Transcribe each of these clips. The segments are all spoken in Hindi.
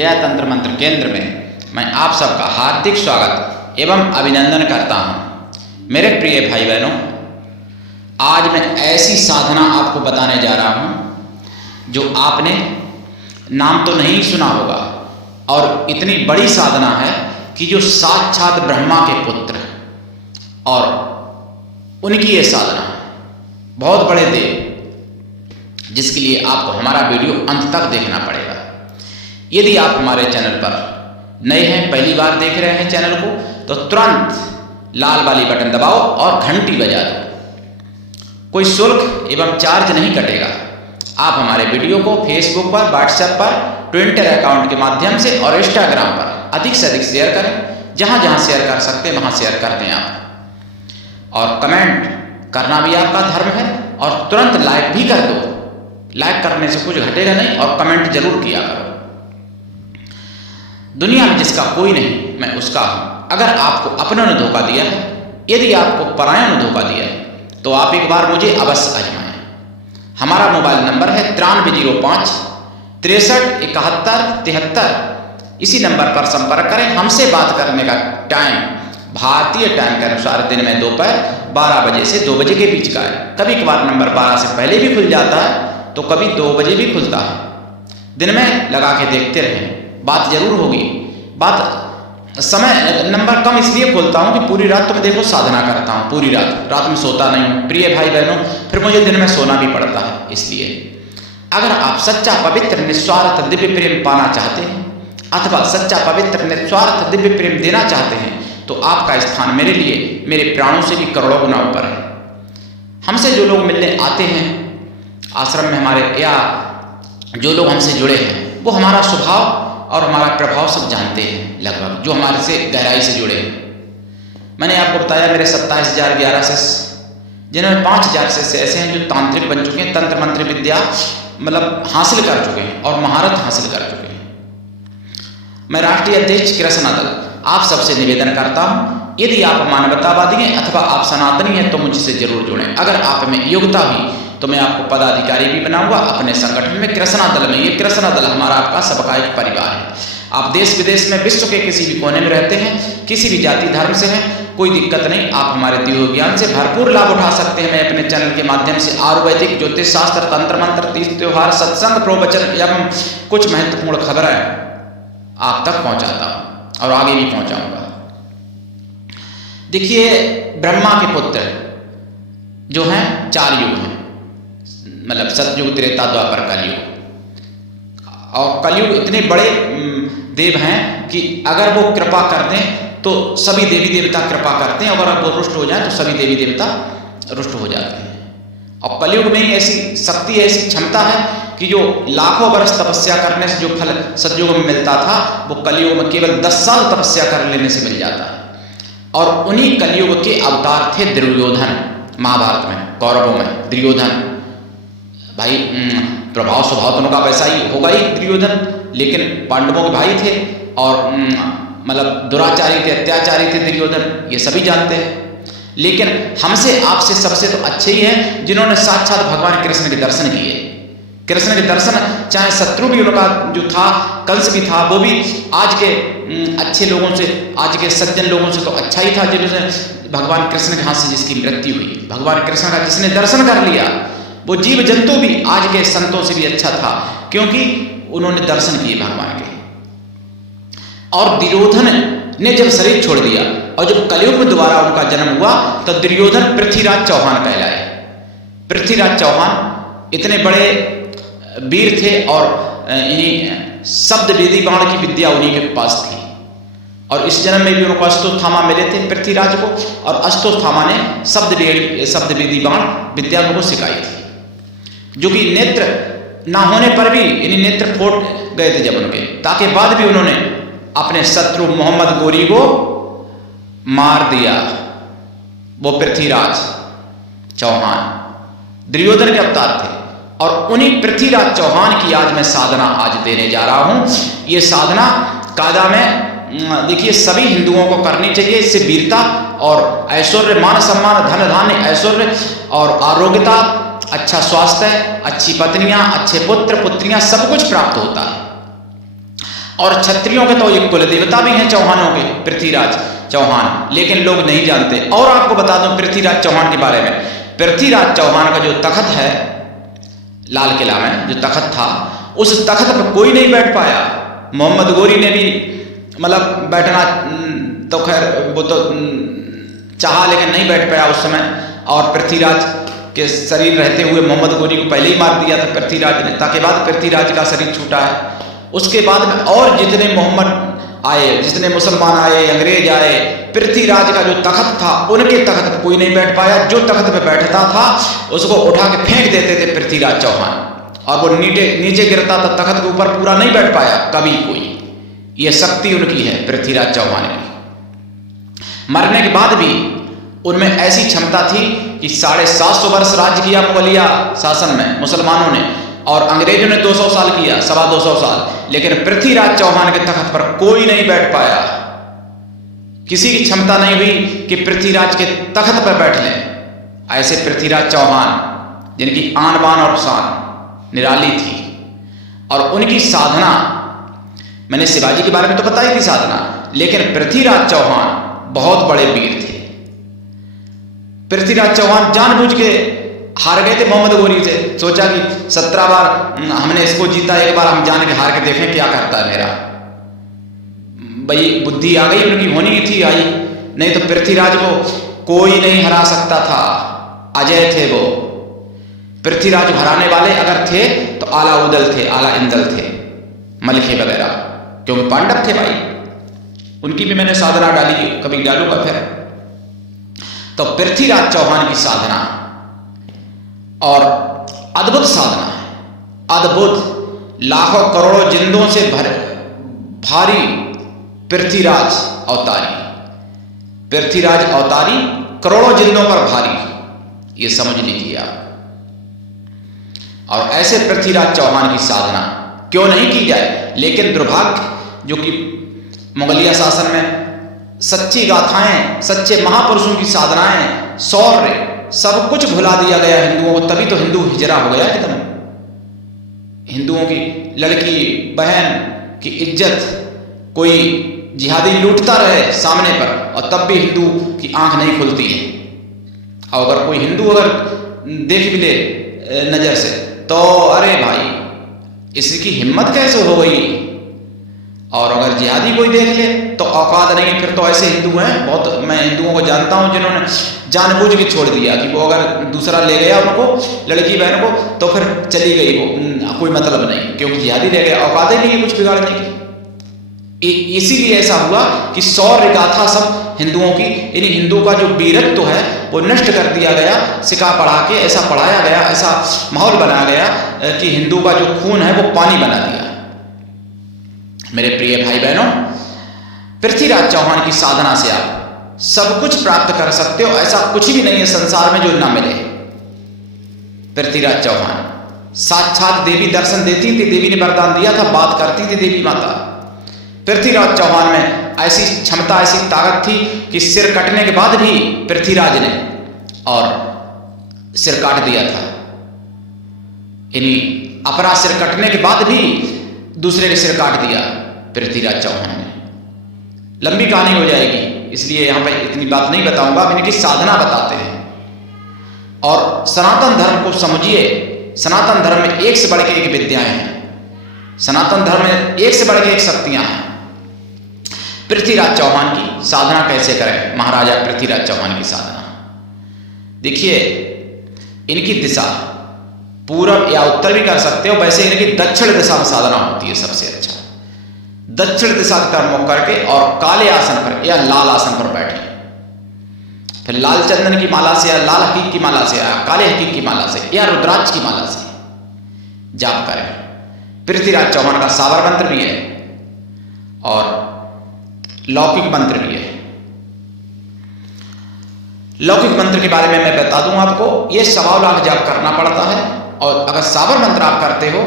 जया तंत्र मंत्र केंद्र में मैं आप सबका हार्दिक स्वागत एवं अभिनंदन करता हूँ। मेरे प्रिय भाई बहनों, आज मैं ऐसी साधना आपको बताने जा रहा हूँ जो आपने नाम तो नहीं सुना होगा और इतनी बड़ी साधना है कि जो साक्षात ब्रह्मा के पुत्र और उनकी ये साधना बहुत बड़े देव, जिसके लिए आपको हमारा वीडियो अंत तक देखना पड़ेगा। यदि आप हमारे चैनल पर नए हैं, पहली बार देख रहे हैं चैनल को, तो तुरंत लाल वाली बटन दबाओ और घंटी बजा दो। कोई शुल्क एवं चार्ज नहीं कटेगा। आप हमारे वीडियो को फेसबुक पर, व्हाट्सएप पर, ट्विटर अकाउंट के माध्यम से और इंस्टाग्राम पर अधिक से अधिक शेयर करें। जहां जहां शेयर कर सकते हैं वहां शेयर कर दें आप। और कमेंट करना भी आपका धर्म है और तुरंत लाइक भी कर दो। लाइक करने से कुछ घटेगा नहीं और कमेंट जरूर किया करो। दुनिया में जिसका कोई नहीं, मैं उसका हूं। अगर आपको अपनों ने धोखा दिया है, यदि आपको परायों ने धोखा दिया है, तो आप एक बार मुझे अवश्य आजमाएं। हमारा मोबाइल नंबर है 9305 63 71 73। इसी नंबर पर संपर्क करें। हमसे बात करने का टाइम भारतीय टाइम के अनुसार दिन में दोपहर 12 बजे से 2 बजे के बीच का है। कभी कभार नंबर 12 से पहले भी खुल जाता है, तो कभी 2 बजे भी खुलता है। दिन में लगा के देखते रहें, बात जरूर होगी। समय नंबर कम इसलिए खोलता हूँ कि पूरी रात तो मैं देखो साधना करता हूँ, पूरी रात में सोता नहीं हूँ प्रिय भाई बहनों, फिर मुझे दिन में सोना भी पड़ता है। इसलिए अगर आप सच्चा पवित्र निस्वार्थ दिव्य प्रेम पाना चाहते हैं अथवा सच्चा पवित्र निस्वार्थ दिव्य प्रेम देना चाहते हैं, तो आपका स्थान मेरे लिए मेरे प्राणों से भी करोड़ों गुना ऊपर है। हमसे जो लोग मिलने आते हैं आश्रम में हमारे, या जो लोग हमसे जुड़े हैं, वो हमारा स्वभाव और हमारा प्रभाव सब जानते हैं लगभग, जो हमारे से गहराई से जुड़े हैं। मैंने आपको बताया मेरे 27,011 शिष्य, जिन्होंने 5,000 शिष्य ऐसे हैं जो तांत्रिक बन चुके हैं, तंत्र मंत्र विद्या मतलब हासिल कर चुके हैं और महारत हासिल कर चुके हैं। मैं राष्ट्रीय अध्यक्ष कृष्णा दल आप सबसे निवेदन करता हूँ, यदि आप मानवतावादी हैं अथवा आप सनातनी हैं तो मुझसे जरूर जुड़ें। अगर आप में योग्यता हुई तो मैं आपको पदाधिकारी भी बनाऊंगा अपने संगठन में, कृष्णा दल में। ये कृष्णा दल हमारा आपका सबका एक परिवार है। आप देश विदेश में, विश्व के किसी भी कोने में रहते हैं, किसी भी जाति धर्म से हैं, कोई दिक्कत नहीं। आप हमारे दिव्य ज्ञान से भरपूर लाभ उठा सकते हैं। मैं अपने चैनल के माध्यम से आयुर्वेदिक, ज्योतिष शास्त्र, तंत्र मंत्र, तीज त्योहार, सत्संग, प्रवचन एवं कुछ महत्वपूर्ण खबरें आप तक पहुंचाता हूं और आगे भी पहुंचाऊंगा। देखिए, ब्रह्मा के पुत्र जो हैं 4 युग हैं, मतलब सतयुग, त्रेता, द्वापर, कलयुग। और कलयुग इतने बड़े देव हैं कि अगर वो कृपा कर दें तो सभी देवी देवता कृपा करते हैं, अगर वो रुष्ट हो जाए तो सभी देवी देवता रुष्ट हो जाते हैं। और कलयुग में ही ऐसी शक्ति, ऐसी क्षमता है कि जो लाखों वर्ष तपस्या करने से जो फल सतयुग में मिलता था, वो कलयुग में केवल 10 साल तपस्या कर लेने से मिल जाता है। और उन्हीं कलयुग के अवतार थे दुर्योधन। महाभारत में, कौरवों में दुर्योधन भाई, प्रभाव स्वभाव तो उनका वैसा ही होगा ही दुर्योधन, लेकिन पांडवों के भाई थे और मतलब दुराचारी थे, अत्याचारी थे दुर्योधन, ये सभी जानते हैं। लेकिन हमसे आपसे सबसे तो अच्छे ही हैं जिन्होंने साक्षात भगवान कृष्ण के दर्शन किए। कृष्ण के दर्शन, चाहे शत्रु भी उनका जो था, कंस भी था, वो भी आज के अच्छे लोगों से, आज के सज्जन लोगों से तो अच्छा ही था, जिन्होंने भगवान कृष्ण के हाथ से जिसकी मृत्यु हुई। भगवान कृष्ण का जिसने दर्शन कर लिया, वो जीव जंतु भी आज के संतों से भी अच्छा था, क्योंकि उन्होंने दर्शन किए भगवान के। और दुर्योधन ने जब शरीर छोड़ दिया और जब कलयुग में दोबारा उनका जन्म हुआ, तो दुर्योधन पृथ्वीराज चौहान कहलाए। पृथ्वीराज चौहान इतने बड़े वीर थे और इन्हीं शब्द वेदी बाण की विद्या उन्हीं के पास थी। और इस जन्म में भी उनको अष्टोत्थामा मिले थे पृथ्वीराज को, और अष्टोत्थामा ने शब्द वेदी बाण विद्या उनको सिखाई थी, जो कि नेत्र ना होने पर भी इन्हीं नेत्र फूट गए थे जब उनके। ताकि बाद भी उन्होंने अपने शत्रु मोहम्मद गोरी को मार दिया। वो पृथ्वीराज चौहान दुर्योधन के अवतार थे। और उन्हीं पृथ्वीराज चौहान की आज मैं साधना आज देने जा रहा हूं। ये साधना कायदा में देखिए सभी हिंदुओं को करनी चाहिए। इससे वीरता और ऐश्वर्य, मान सम्मान, धन धान्य, ऐश्वर्य और आरोग्यता, अच्छा स्वास्थ्य, अच्छी पत्नियां, अच्छे पुत्र पुत्रियां, सब कुछ प्राप्त होता है। और क्षत्रियों के तो ये कुल देवता भी हैं चौहानों के, पृथ्वीराज चौहान, लेकिन लोग नहीं जानते। और आपको बता दूं पृथ्वीराज चौहान के बारे में, पृथ्वीराज चौहान का जो तख्त है लाल किला में, जो तख्त था, उस तख्त पर कोई नहीं बैठ पाया। मोहम्मद गोरी ने भी मतलब बैठना तो खैर वो तो चाहा लेकिन नहीं बैठ पाया उस समय, और पृथ्वीराज के शरीर रहते हुए मोहम्मद गोरी को पहले ही मार दिया था पृथ्वीराज ने, ताकि बाद पृथ्वीराज का शरीर छूटा है। उसके बाद में और जितने मोहम्मद आए, जितने मुसलमान आए, अंग्रेज आए, पृथ्वीराज का जो तख्त था उनके तख्त पर कोई नहीं बैठ पाया। जो तख्त पे बैठता था उसको उठा के फेंक देते थे पृथ्वीराज चौहान, और वो नीचे गिरता था तख्त के ऊपर, पूरा नहीं बैठ पाया कभी कोई। ये शक्ति उनकी है पृथ्वीराज चौहान की। मरने के बाद भी उनमें ऐसी क्षमता थी कि 750 वर्ष राज्य किया मुगलिया शासन में मुसलमानों ने, और अंग्रेजों ने 200 साल किया, 225 साल, लेकिन पृथ्वीराज चौहान के तख्त पर कोई नहीं बैठ पाया। किसी की क्षमता नहीं हुई कि पृथ्वीराज के तख्त पर बैठ लें। ऐसे पृथ्वीराज चौहान जिनकी आन बान और शान निराली थी, और उनकी साधना, मैंने शिवाजी के बारे में तो बताई थी साधना, लेकिन पृथ्वीराज चौहान बहुत बड़े वीर थे। पृथ्वीराज चौहान जानबूझ के हार गए थे मोहम्मद गोरी से, सोचा कि 17 बार हमने इसको जीता, एक बार हम जान के हार के देखें क्या करता है मेरा। भाई बुद्धि आ गई उनकी, होनी ही थी आई, नहीं तो पृथ्वीराज को कोई नहीं हरा सकता था, अजय थे वो। पृथ्वीराज हराने वाले अगर थे तो आला उदल थे, आला इंदल थे, मलखे वगैरह, क्योंकि पांडव थे भाई। उनकी भी मैंने साधना डाली, कभी डालूंगा फिर। तो पृथ्वीराज चौहान की साधना और अद्भुत साधना है, अद्भुत, लाखों करोड़ों जिंदों से भारी पृथ्वीराज अवतारी, पृथ्वीराज अवतारी करोड़ों जिंदों पर भारी, ये समझ लीजिए आप। और ऐसे पृथ्वीराज चौहान की साधना क्यों नहीं की जाए, लेकिन दुर्भाग्य जो कि मुगलिया शासन में सच्ची गाथाएं, सच्चे महापुरुषों की साधनाएं, शौर्य, सब कुछ भुला दिया गया हिंदुओं को। तभी तो हिंदू हिजरा हो गया एकदम। हिंदुओं की लड़की बहन की इज्जत कोई जिहादी लूटता रहे सामने पर, और तब भी हिंदू की आंख नहीं खुलती है। और अगर कोई हिंदू अगर देख भी ले नजर से तो अरे भाई इसकी हिम्मत कैसे हो गई, और अगर जिहादी कोई देख ले तो औकात नहीं। फिर तो ऐसे हिंदू हैं बहुत, मैं हिंदुओं को जानता हूं जिन्होंने जानबूझ के छोड़ दिया कि वो अगर दूसरा ले गया उनको, लड़की बहन को, तो फिर चली गई वो, कोई मतलब नहीं, क्योंकि जिहादी ले गया, औकात ही नहीं है कुछ बिगाड़ने की। इसीलिए ऐसा हुआ कि शौर्य गाथा सब हिंदुओं की, यानी हिंदू का जो वीरत्व है वो नष्ट कर दिया गया, सिखा पढ़ा के ऐसा पढ़ाया गया, ऐसा माहौल बनाया गया कि हिंदू का जो खून है वो पानी बना दिया। मेरे प्रिय भाई बहनों, पृथ्वीराज चौहान की साधना से आप सब कुछ प्राप्त कर सकते हो। ऐसा कुछ भी नहीं है संसार में जो ना मिले। पृथ्वीराज चौहान साक्षात देवी दर्शन देती थी, देवी ने वरदान दिया था, बात करती थी देवी माता। पृथ्वीराज चौहान में ऐसी क्षमता, ऐसी ताकत थी कि सिर कटने के बाद भी पृथ्वीराज ने और सिर काट दिया था। यानी अपना सिर कटने के बाद भी दूसरे ने सिर काट दिया पृथ्वीराज चौहान ने। लंबी कहानी हो जाएगी, इसलिए यहां पर इतनी बात नहीं बताऊंगा। अब इनकी साधना बताते हैं। और सनातन धर्म को समझिए, सनातन धर्म में एक से बढ़ के एक विद्याएं हैं, सनातन धर्म में एक से बढ़ के एक शक्तियां हैं। पृथ्वीराज चौहान की साधना कैसे करें, महाराजा पृथ्वीराज चौहान की साधना देखिए। इनकी दिशा पूर्व या उत्तर भी कर सकते हो, वैसे इनकी दक्षिण दिशा में साधना होती है सबसे अच्छा। दक्षिण दिशा की तरफ मुख करके और काले आसन पर या लाल आसन पर बैठे, फिर लाल चंदन की माला से या लाल हकीक की माला से या काले हकीक की माला से या रुद्राक्ष की माला से जाप करें। पृथ्वीराज चौहान का सावर मंत्र भी है और लौकिक मंत्र भी है। लौकिक मंत्र के बारे में मैं बता दूं आपको, ये 1.25 लाख जाप करना पड़ता है। और अगर सावर मंत्र आप करते हो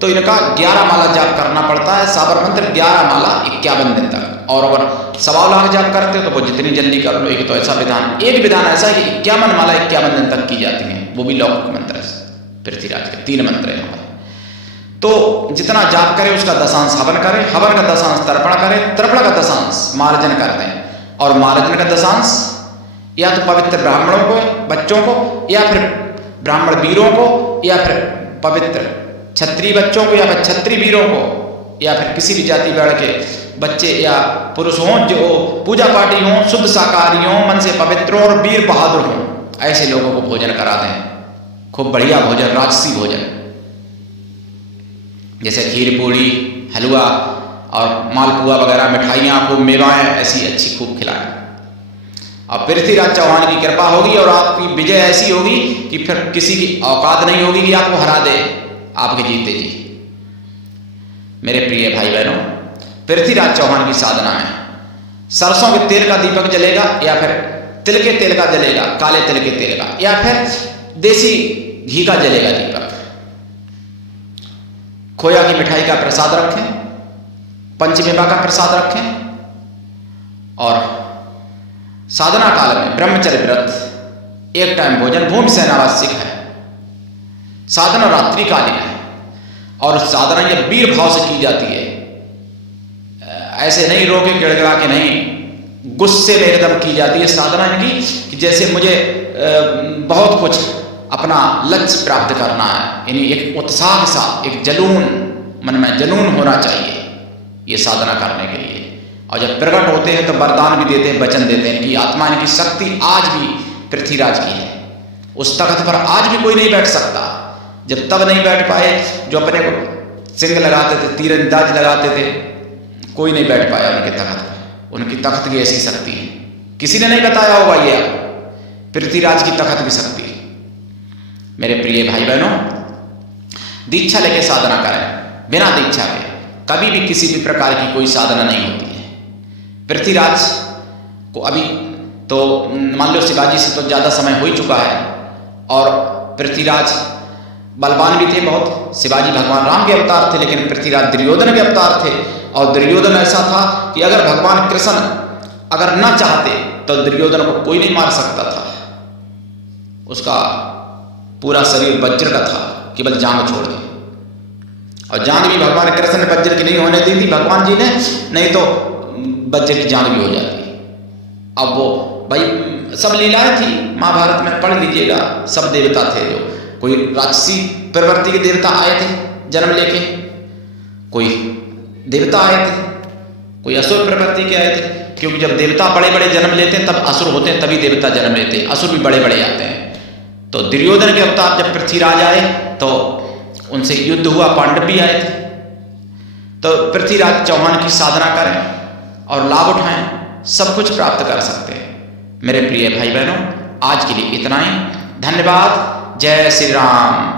तो इनका 11 माला जाप करना पड़ता है। सावर मंत्र 11 माला 51 दिन तक। और अगर 1.25 लाख जाप करते हो तो वो जितनी जल्दी कर लो। एक तो ऐसा विधान, एक विधान ऐसा है कि 51 माला 51 दिन तक की जाती है, वो भी लौकिक मंत्र है। पृथ्वीराज के 3 मंत्र हैं। तो जितना जाप करे उसका दशांश हवन करे, हवन का दशांश तर्पण करे, तर्पण का दशांश मार्जन कर दें, और मार्जन का दशांश या तो पवित्र ब्राह्मणों को, बच्चों को, या फिर ब्राह्मण वीरों को, या फिर पवित्र क्षत्रिय बच्चों को, या फिर क्षत्रिय वीरों को, या फिर किसी भी जाति वर्ण के बच्चे या पुरुष हों जो पूजा पाठी हों, शुद्ध शाकाहारी हों, मन से पवित्र हों और वीर बहादुर हों, ऐसे लोगों को भोजन करा दें। खूब बढ़िया भोजन, राजसी भोजन, जैसे खीर पूड़ी, हलवा और मालपुआ वगैरह, मिठाइयाँ, खूब मेवाएं ऐसी अच्छी खूब खिलाएं। और पृथ्वीराज चौहान की कृपा होगी और आपकी विजय ऐसी होगी कि फिर किसी की औकात नहीं होगी कि आपको हरा दे आपके जीते जी। मेरे प्रिय भाई बहनों, पृथ्वीराज चौहान की साधना में सरसों के तेल का दीपक जलेगा, या फिर तिल के तेल का जलेगा, काले तिल के तेल का, या फिर देसी घी का जलेगा दीपक। खोया की मिठाई का प्रसाद रखें, पंचमेवा का प्रसाद रखें, और साधना काल में ब्रह्मचर्य व्रत, एक टाइम भोजन, भूमि सेनावासिक है, साधना रात्रि कालीन है, और साधना ये वीर भाव से की जाती है। ऐसे नहीं रोके गिड़गिड़ा के नहीं, गुस्से में एकदम की जाती है साधना इनकी कि जैसे मुझे बहुत कुछ अपना लक्ष्य प्राप्त करना है, यानी एक उत्साह के साथ, एक जलून, मन में जुनून होना चाहिए ये साधना करने के लिए। और जब प्रकट होते हैं तो वरदान भी देते हैं, वचन देते हैं कि आत्मा, इनकी शक्ति आज भी पृथ्वीराज की है, उस तख्त पर आज भी कोई नहीं बैठ सकता। जब तब नहीं बैठ पाए जो अपने को सिंग लगाते थे, तीरंदाज लगाते थे, कोई नहीं बैठ पाया उनके तख्त पर। उनकी तख्त की ऐसी शक्ति है, किसी ने नहीं बताया होगा ये आपको, पृथ्वीराज की तख्त की शक्ति। मेरे प्रिय भाई बहनों, दीक्षा लेके साधना करें, बिना दीक्षा के कभी भी किसी भी प्रकार की कोई साधना नहीं होती है। पृथ्वीराज को अभी तो मान लो शिवाजी से तो ज़्यादा समय हो ही चुका है, और पृथ्वीराज बलवान भी थे बहुत। शिवाजी भगवान राम के अवतार थे, लेकिन पृथ्वीराज दुर्योधन के अवतार थे। और दुर्योधन ऐसा था कि अगर भगवान कृष्ण अगर न चाहते तो दुर्योधन को कोई नहीं मार सकता था। उसका पूरा शरीर वज्र का था, केवल जांग छोड़ दी, और जांग भी भगवान कृष्ण ने वज्र की नहीं होने दी थी भगवान जी ने, नहीं तो वज्र की जांग भी हो जाती। अब वो भाई सब लीलाएं थी, महाभारत में पढ़ लीजिएगा। सब देवता थे, जो कोई राक्षसी प्रवृत्ति के देवता आए थे जन्म लेके, कोई देवता आए थे, कोई असुर प्रवृत्ति के आए थे, क्योंकि जब देवता बड़े बड़े जन्म लेते हैं तब असुर होते हैं, तभी देवता जन्म लेते हैं, असुर भी बड़े बड़े आते हैं। तो दुर्योधन के अवतार जब पृथ्वीराज आए तो उनसे युद्ध हुआ, पांडव भी आए थे। तो पृथ्वीराज चौहान की साधना करें और लाभ उठाएं, सब कुछ प्राप्त कर सकते हैं। मेरे प्रिय भाई बहनों, आज के लिए इतना ही। धन्यवाद। जय श्री राम।